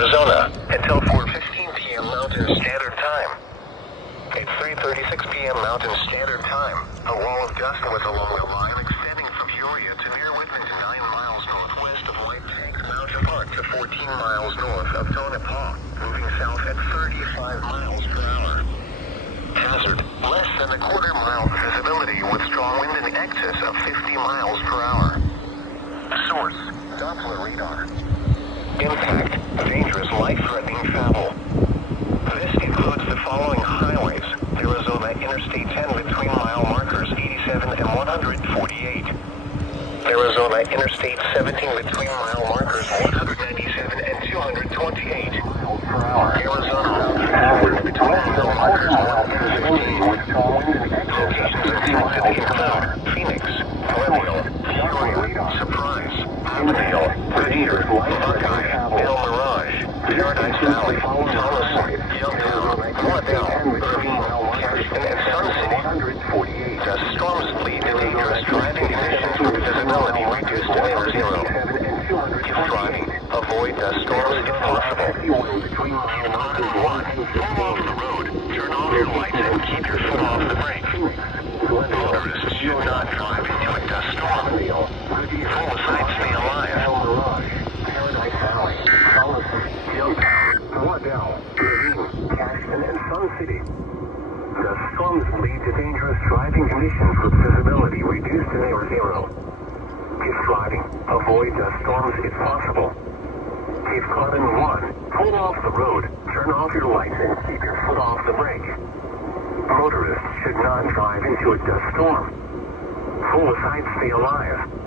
Arizona until 4:15 p.m. Mountain Standard Time. At 3:36 p.m. Mountain Standard Time, a wall of dust was along the line extending from Peoria to near Whitman to 9 miles northwest of White Tank Mountain Park to 14 miles north of Tonopah, moving south at 35 miles per hour. Hazard, less than a quarter-mile visibility with strong wind in excess of 50 miles per hour. Source, Doppler radar. Impact, dangerous life-threatening travel. This includes the following highways: Arizona Interstate 10 between mile markers 87 and 148. Arizona Interstate 17 between mile markers 197 and 228. Arizona Route 3 between mile markers 115. Locations affected include Phoenix, Glendale, Peoria, Surprise, Avondale, Whittier, Buckeye, El Mirage, Paradise Valley, Thomas, Youngtown, Waddell, Irvine, Cashton, and Sun City. Dust storms lead to dangerous driving conditions with visibility reduced to near zero. If driving, avoid dust storms if possible. Keep caught in one, pull off the road, turn off your lights, and keep your foot off the brake. Motorists should not drive into a dust storm. Full aside, stay alive. Paradise Valley, Thomas, Youngtown, Waddell, Irvine, Cashton, and Sun City. Dust storms lead to dangerous driving conditions with visibility reduced to near zero. If driving, avoid dust storms if possible. If caught in one, pull off the road, turn off your lights, and keep your foot off the brake. Motorists should not drive into a dust storm. Full aside, stay alive.